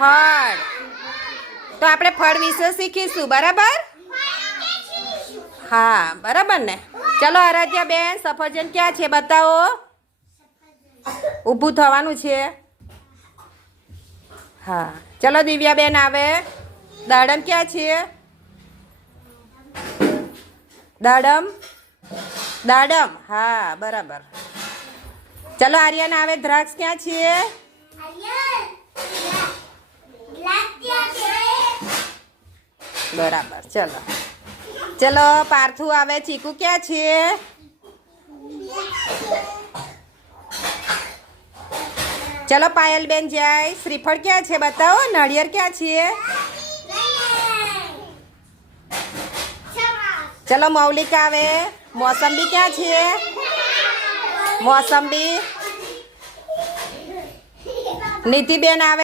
ફળ. તો આપણે ફળ વિશે શીખીશું, બરાબર? હા, બરાબર ને. ચલો આરાધ્યા બેન, સફરજન ક્યાં છે બતાવો. ઊભું થવાનું છે. હા, ચલો દિવ્યા બેન આવે. દાડમ ક્યાં છે? દાડમ. દાડમ, હા, બરાબર. ચલો આર્યન આવે. દ્રાક્ષ ક્યાં છે? બરાબર. ચલો ચલો પાર્થુ આવે. ચીકુ ક્યાં છે? ચલો પાયલબેન જાય. શ્રીફળ ક્યાં છે બતાવો. નાળિયેર ક્યાં છે? ચલો મૌલિક આવે. મોસંબી ક્યાં છે? મોસંબી. નીતિબેન આવે.